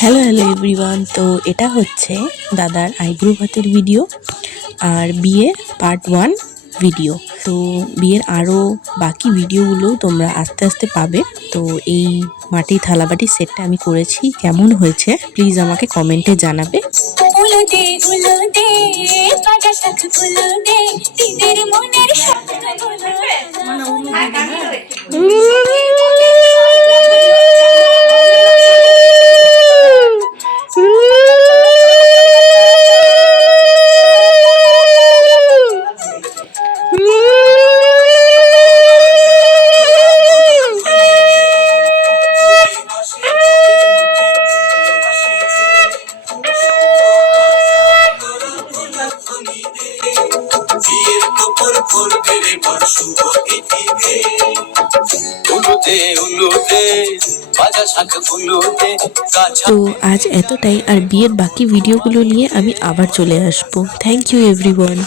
Hello everyone. তো এটা হচ্ছে দাদার আইব্রো ভাতের ভিডিও আর বিয়ের পার্ট 1 ভিডিও। তো বিয়ের আরও বাকি ভিডিওগুলো তোমরা আস্তে আস্তে পাবে। তো এই মাটির থালাবাটির সেটটা আমি করেছি, কেমন হয়েছে প্লিজ আমাকে কমেন্টে জানাবে। তো আজ এতটাই, আর বিয়ের বাকি ভিডিওগুলো নিয়ে আমি আবার চলে আসবো। Thank you everyone.